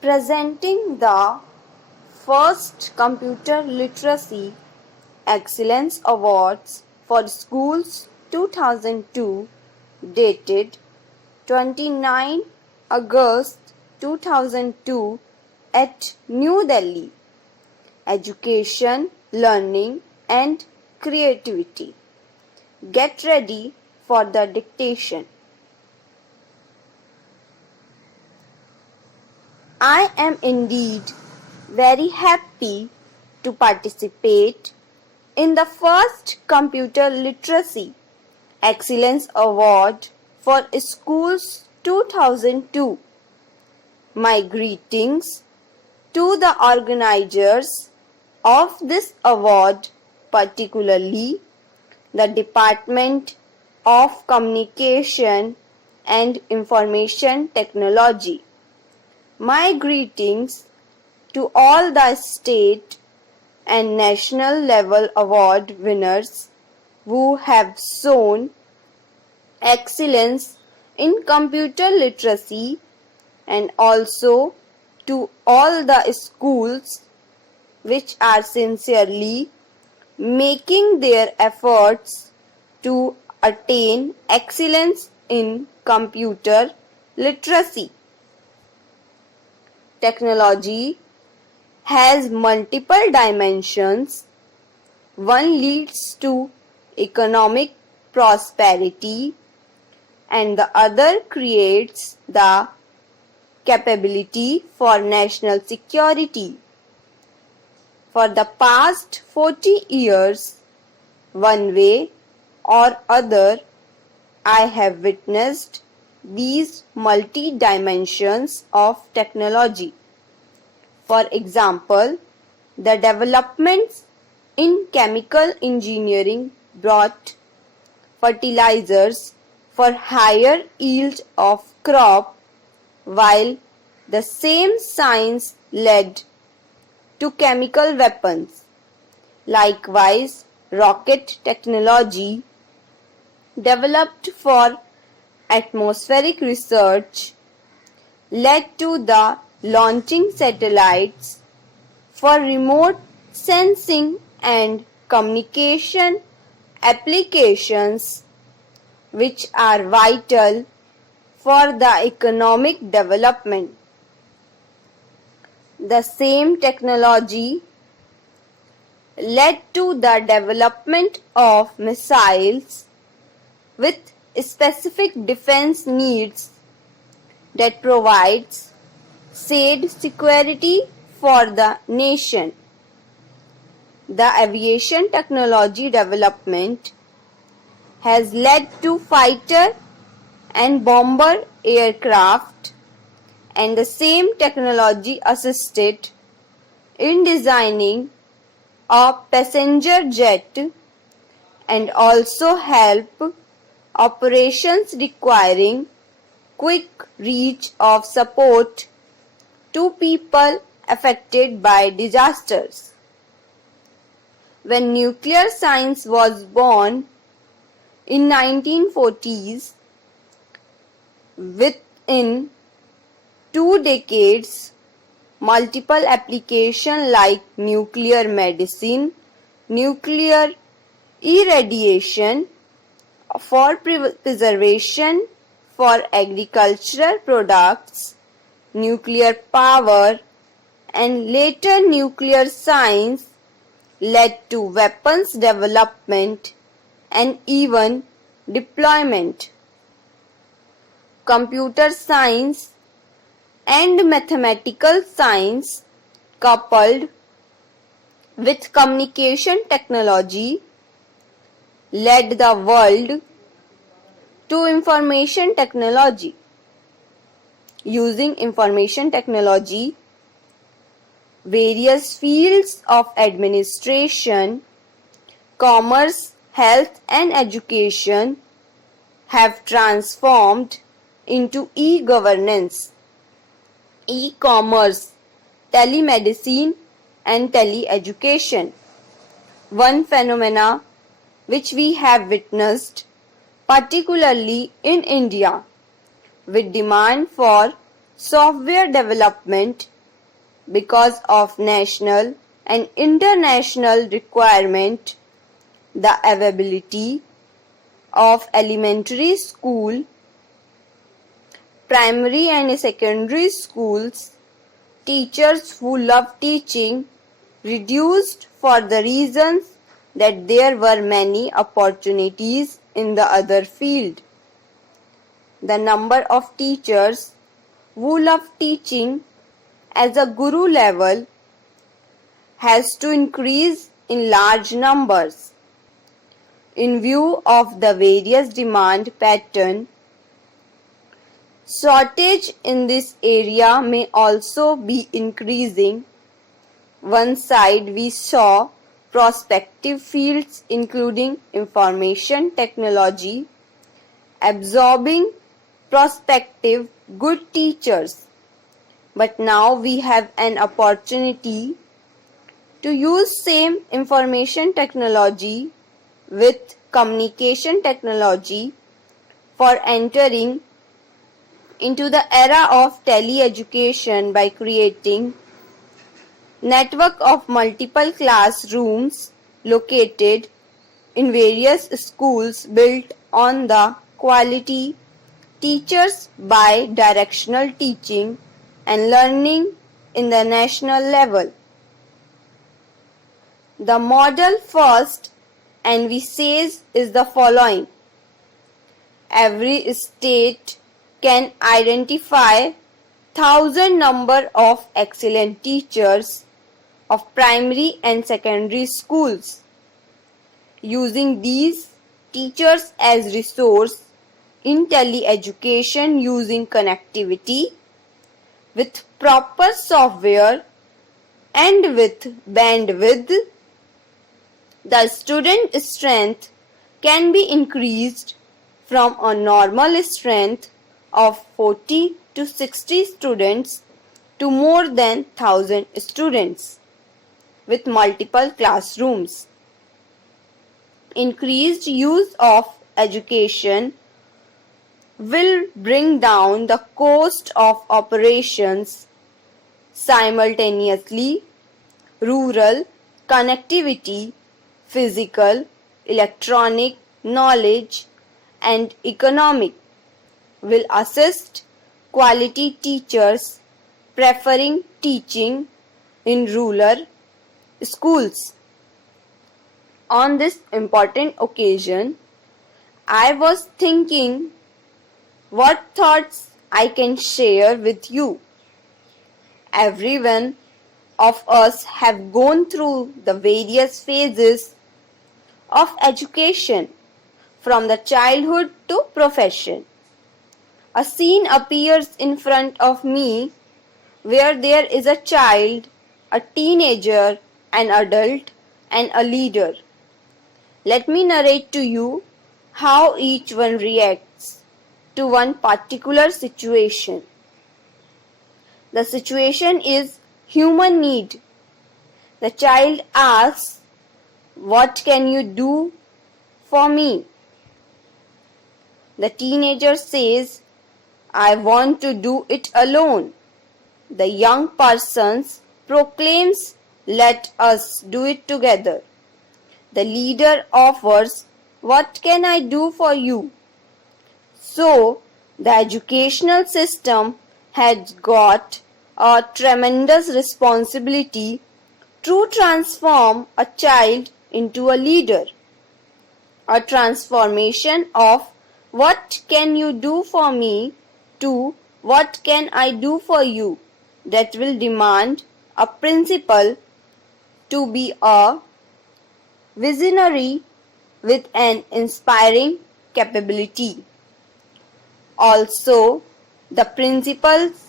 presenting the first Computer Literacy Excellence Awards for Schools 2002, dated 29 August 2002 at New Delhi. Education, learning and creativity. Get ready for the dictation. I am indeed very happy to participate in the first Computer Literacy Excellence Award for Schools 2002. My greetings to the organizers of this award, particularly the Department of Communication and Information Technology. My greetings to all the state and national level award winners who have shown excellence in computer literacy, and also to all the schools which are sincerely making their efforts to attain excellence in computer literacy. Technology has multiple dimensions. One leads to economic prosperity and the other creates the capability for national security. For the past 40 years, one way or other, I have witnessed these multi-dimensions of technology. For example, the developments in chemical engineering brought fertilizers for higher yield of crop, while the same science led to chemical weapons. Likewise, rocket technology developed for atmospheric research led to the launching satellites for remote sensing and communication applications, which are vital for the economic development. The same technology led to the development of missiles with specific defense needs that provides said security for the nation. The aviation technology development has led to fighter and bomber aircraft, and the same technology assisted in designing a passenger jet and also help operations requiring quick reach of support to people affected by disasters. When nuclear science was born in 1940s, within 2 decades, multiple applications like nuclear medicine, nuclear irradiation for preservation for agricultural products, nuclear power, and later nuclear science led to weapons development and even deployment. Computer science and mathematical science coupled with communication technology led the world to information technology. Using information technology, various fields of administration, commerce, health and education have transformed into e-governance, e-commerce, telemedicine and tele-education. One phenomena which we have witnessed, particularly in India, with demand for software development because of national and international requirement, the availability of elementary school, primary and secondary schools, teachers who love teaching reduced for the reasons that there were many opportunities in the other field. The number of teachers who love teaching as a guru level has to increase in large numbers. In view of the various demand pattern, shortage in this area may also be increasing. One side we saw prospective fields including information technology absorbing prospective good teachers, but now we have an opportunity to use same information technology with communication technology for entering into the era of tele-education by creating network of multiple classrooms located in various schools built on the quality teachers by directional teaching and learning in the national level. The model first says is the following. Every state can identify 1,000 number of excellent teachers of primary and secondary schools. Using these teachers as resource in tele-education using connectivity with proper software and with bandwidth, the student strength can be increased from a normal strength of 40 to 60 students to more than 1,000 students with multiple classrooms. Increased use of education will bring down the cost of operations. Simultaneously, rural connectivity, physical, electronic, knowledge, and economic will assist quality teachers preferring teaching in rural schools. On this important occasion, I was thinking what thoughts I can share with you. Every one of us have gone through the various phases of education from the childhood to profession. A scene appears in front of me where there is a child, a teenager, an adult, and a leader. Let me narrate to you how each one reacts to one particular situation. The situation is human need. The child asks, "What can you do for me?" The teenager says, "I want to do it alone." The young person proclaims, "Let us do it together." The leader offers, "What can I do for you?" So, the educational system has got a tremendous responsibility to transform a child into a leader. A transformation of "What can you do for me?" to "What can I do for you?" that will demand a principal to be a visionary with an inspiring capability. Also, the principals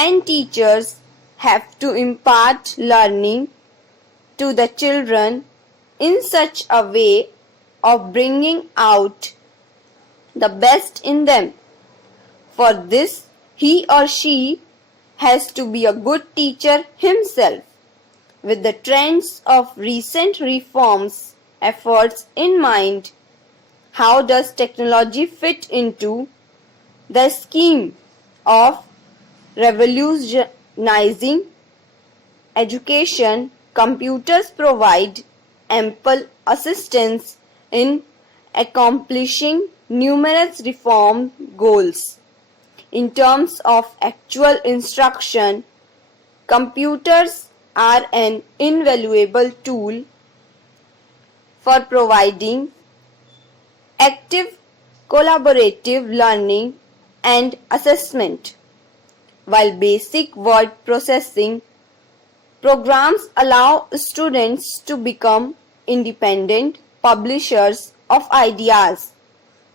and teachers have to impart learning to the children in such a way of bringing out the best in them. For this, he or she has to be a good teacher himself. With the trends of recent reforms efforts in mind, how does technology fit into the scheme of revolutionizing education, computers provide ample assistance in accomplishing numerous reform goals. In terms of actual instruction, computers are an invaluable tool for providing active collaborative learning and assessment. While basic word processing programs allow students to become independent publishers of ideas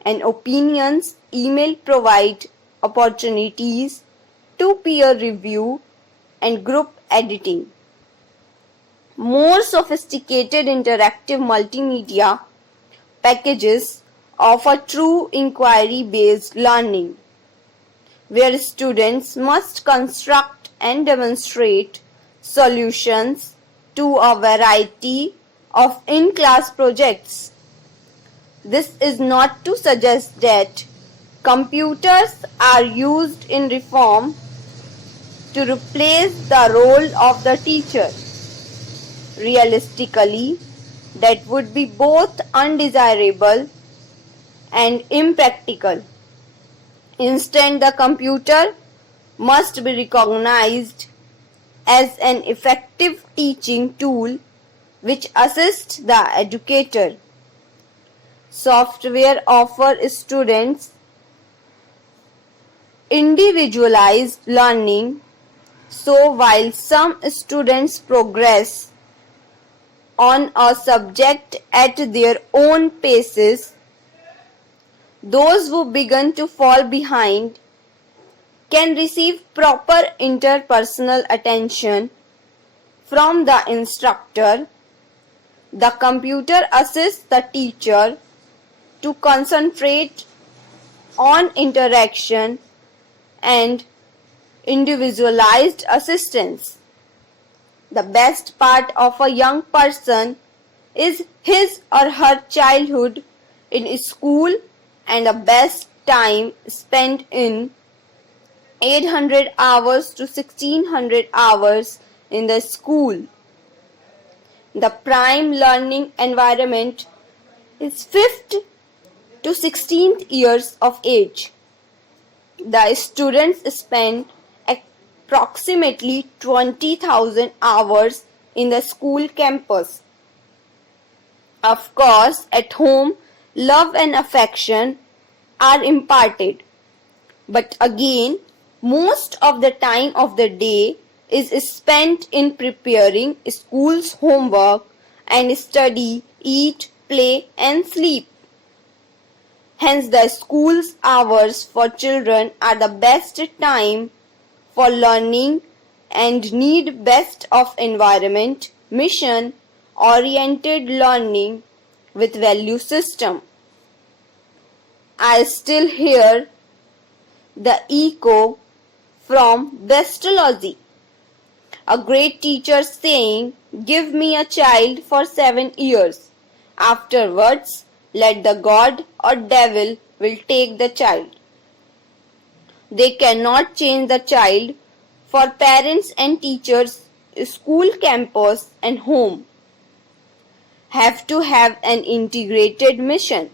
and opinions, email provide opportunities to peer review and group editing. More sophisticated interactive multimedia packages offer true inquiry-based learning, where students must construct and demonstrate solutions to a variety of in-class projects. This is not to suggest that computers are used in reform to replace the role of the teacher. Realistically, that would be both undesirable and impractical. Instead, the computer must be recognized as an effective teaching tool which assists the educator. Software offers students individualized learning, so while some students progress on a subject at their own paces, those who begin to fall behind can receive proper interpersonal attention from the instructor. The computer assists the teacher to concentrate on interaction and individualized assistance. The best part of a young person is his or her childhood in school and the best time spent in 800 hours to 1600 hours in the school. The prime learning environment is 5th to 16th years of age. The students spend approximately 20,000 hours in the school campus. Of course, at home, love and affection are imparted. But again, most of the time of the day is spent in preparing school's homework and study, eat, play and sleep. Hence, the school's hours for children are the best time for learning and need best of environment, mission-oriented learning with value system. I still hear the echo from bestology, a great teacher saying, "Give me a child for 7 years. Afterwards, let the God or devil will take the child." They cannot change the child, for parents and teachers, school campus and home have to have an integrated mission.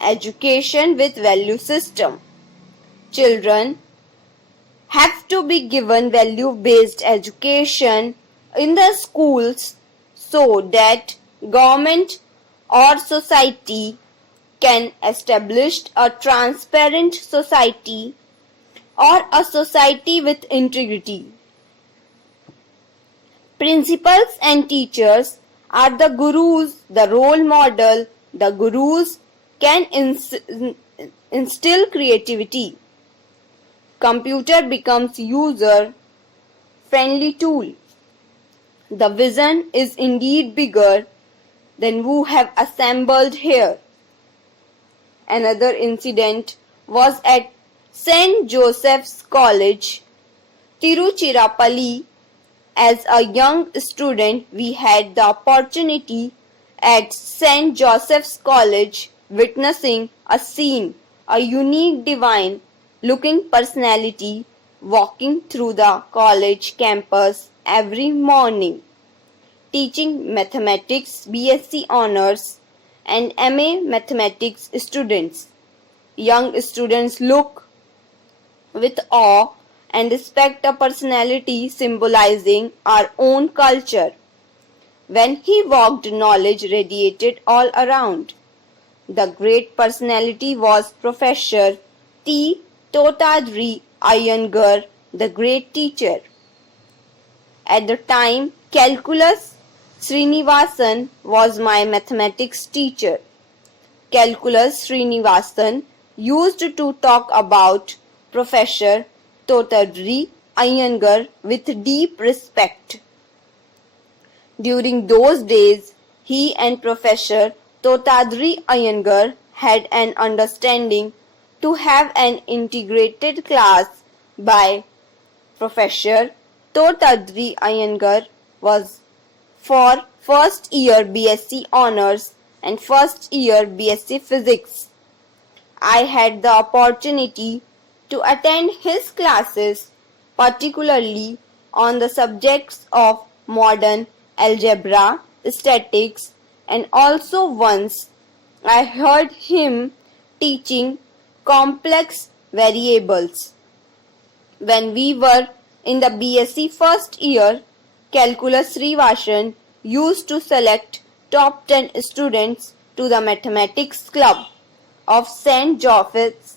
Education with value system. Children have to be given value-based education in the schools so that government or society can establish a transparent society or a society with integrity. Principals and teachers are the gurus, the role model. The gurus can instill creativity. Computer becomes user-friendly tool. The vision is indeed bigger than who have assembled here. Another incident was at St. Joseph's College, Tiruchirappalli. As a young student, we had the opportunity at St. Joseph's College witnessing a scene, a unique divine looking personality walking through the college campus every morning, teaching mathematics BSc honors and MA mathematics students. Young students look with awe and respect a personality symbolizing our own culture. When he walked, knowledge radiated all around. The great personality was Professor T. Totadri Iyengar, the great teacher. At the time, Calculus Srinivasan was my mathematics teacher. Calculus Srinivasan used to talk about Professor Totadri Iyengar with deep respect. During those days, he and Professor Totadri Iyengar had an understanding to have an integrated class by Professor Totadri Iyengar was for first year BSc honors and first year BSc physics. I had the opportunity to attend his classes, particularly on the subjects of modern algebra, statistics, and also once I heard him teaching complex variables. When we were in the BSc first year, Calculus Srivasan used to select top 10 students to the mathematics club of St. Joseph's,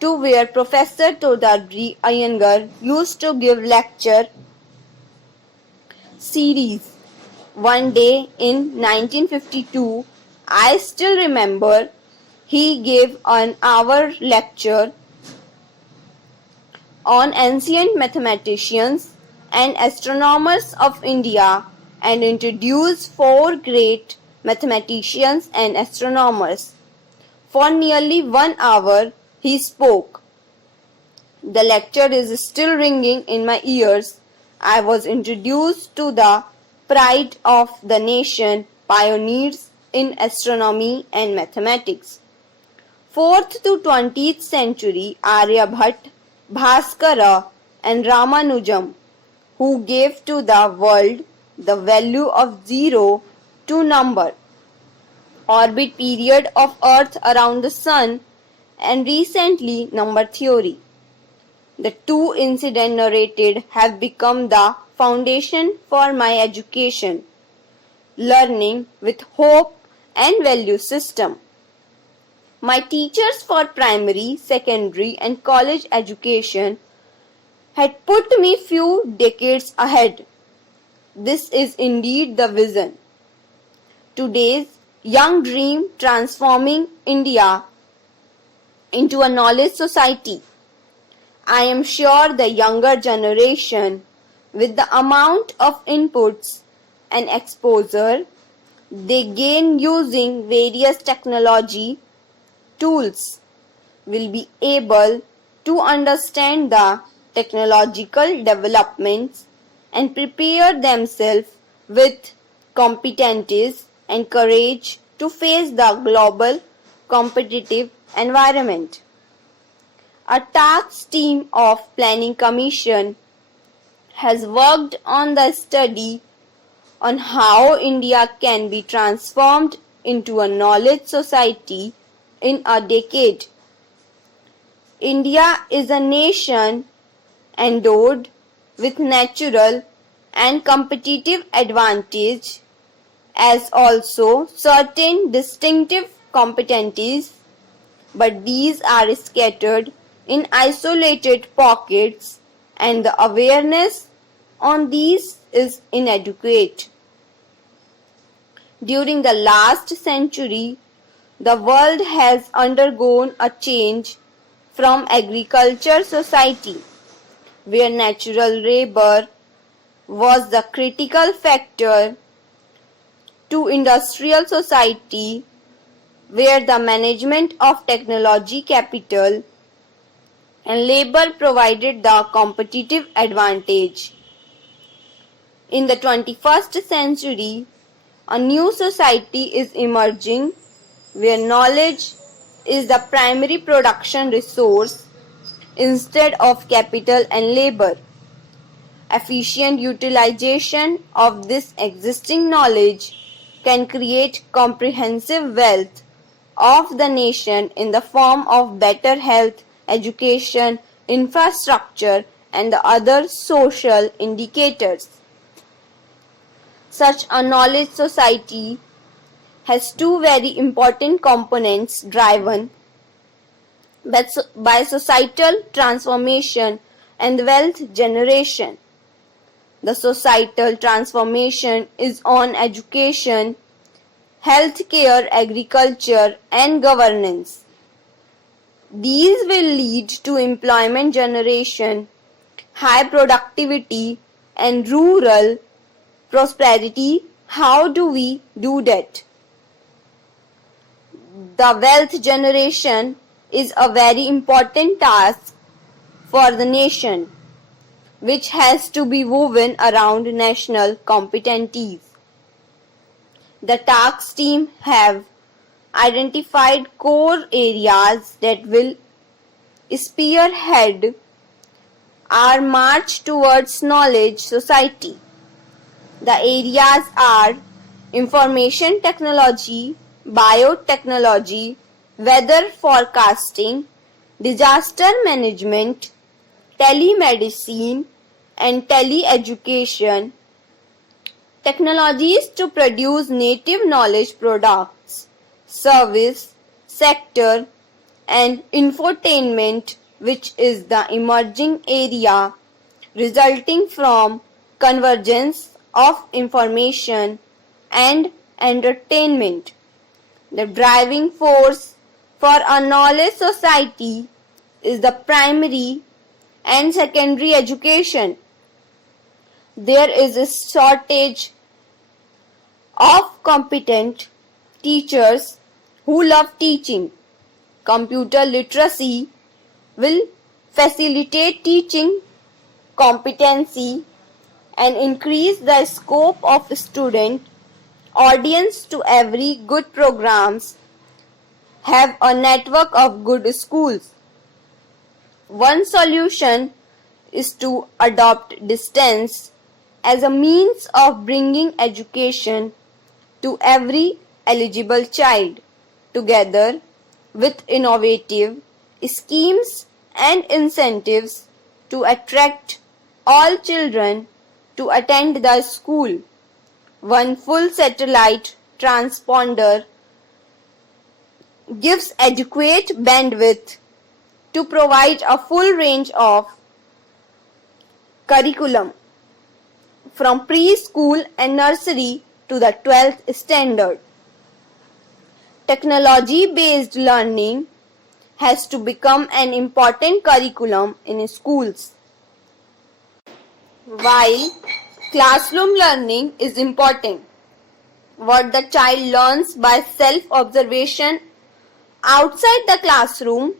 to where Professor Totadri Iyengar used to give lecture series. One day in 1952, I still remember, he gave an hour lecture on ancient mathematicians and astronomers of India and introduced 4 great mathematicians and astronomers. For nearly 1 hour he spoke. The lecture is still ringing in my ears. I was introduced to the pride of the nation, pioneers in astronomy and mathematics. 4th to 20th century Aryabhat, Bhaskara and Ramanujam, who gave to the world the value of 0 to number, orbit period of Earth around the Sun, and recently number theory. The 2 incidents narrated have become the foundation for my education, learning with hope and value system. My teachers for primary, secondary and college education had put me few decades ahead. This is indeed the vision. Today's young dream transforming India into a knowledge society. I am sure the younger generation, with the amount of inputs and exposure they gain using various technology tools, will be able to understand the technological developments and prepare themselves with competence and courage to face the global competitive environment. A task team of Planning Commission has worked on the study on how India can be transformed into a knowledge society in a decade. India is a nation endowed with natural and competitive advantage, as also certain distinctive competencies, but these are scattered in isolated pockets and the awareness on these is inadequate. During the last century, the world has undergone a change from agriculture society, where natural labor was the critical factor, to industrial society, where the management of technology capital and labor provided the competitive advantage. In the 21st century, a new society is emerging where knowledge is the primary production resource instead of capital and labor. Efficient utilization of this existing knowledge can create comprehensive wealth of the nation in the form of better health, education, infrastructure, and the other social indicators. Such a knowledge society has two very important components driven by societal transformation and wealth generation. The societal transformation is on education, healthcare, agriculture, and governance. These will lead to employment generation, high productivity, and rural prosperity. How do we do that? The wealth generation is a very important task for the nation, which has to be woven around national competencies. The task team have identified core areas that will spearhead our march towards knowledge society. The areas are information technology, biotechnology, weather forecasting, disaster management, telemedicine, and teleeducation. Technologies to produce native knowledge products, service, sector, and infotainment, which is the emerging area resulting from convergence of information and entertainment. The driving force for a knowledge society is the primary and secondary education. There is a shortage of competent teachers who love teaching. Computer literacy will facilitate teaching competency and increase the scope of student audience to every good programs have a network of good schools. One solution is to adopt distance as a means of bringing education to every eligible child, together with innovative schemes and incentives to attract all children to attend the school. One full satellite transponder gives adequate bandwidth to provide a full range of curriculum from preschool and nursery to the 12th standard. Technology-based learning has to become an important curriculum in schools. While classroom learning is important, what the child learns by self-observation outside the classroom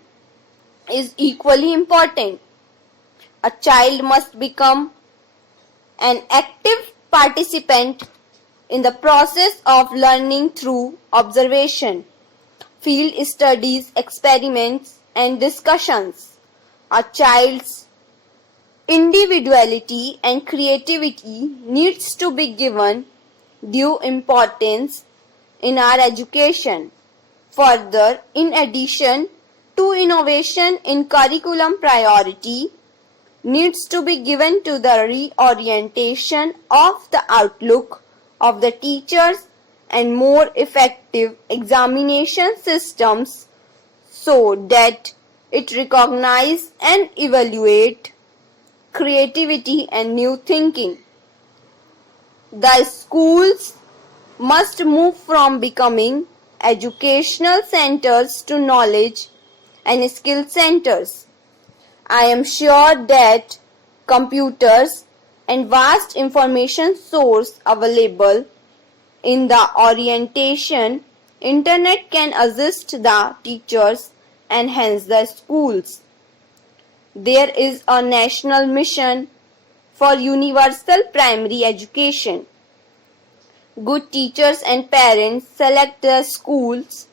is equally important. A child must become an active participant in the process of learning through observation, field studies, experiments, and discussions. A child's individuality and creativity needs to be given due importance in our education. Further, in addition to innovation in curriculum, priority needs to be given to the reorientation of the outlook of the teachers and more effective examination systems so that it recognizes and evaluates creativity and new thinking. The schools must move from becoming educational centers to knowledge and skill centers. I am sure that computers and vast information source available in the orientation internet can assist the teachers and hence the schools. There is a national mission for universal primary education. Good teachers and parents select the schools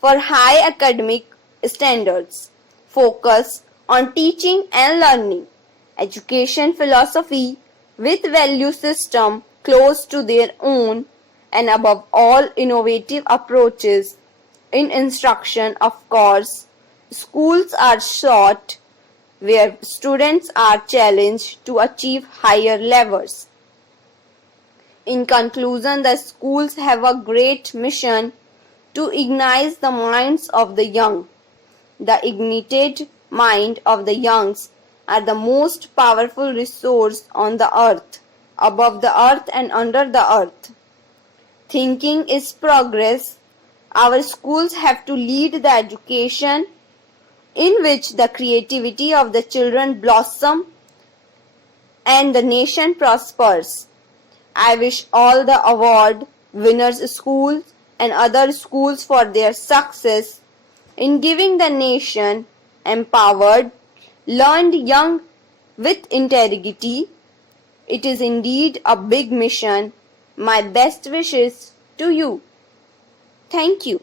for high academic standards, focus on teaching and learning, education philosophy, with value system close to their own, and above all innovative approaches in instruction. Of course, schools are sought where students are challenged to achieve higher levels. In conclusion, the schools have a great mission to ignite the minds of the young. The ignited mind of the youngs are the most powerful resource on the earth, above the earth and under the earth. Thinking is progress. Our schools have to lead the education in which the creativity of the children blossom and the nation prospers. I wish all the award winners schools and other schools for their success in giving the nation empowered, learned young with integrity. It is indeed a big mission. My best wishes to you. Thank you.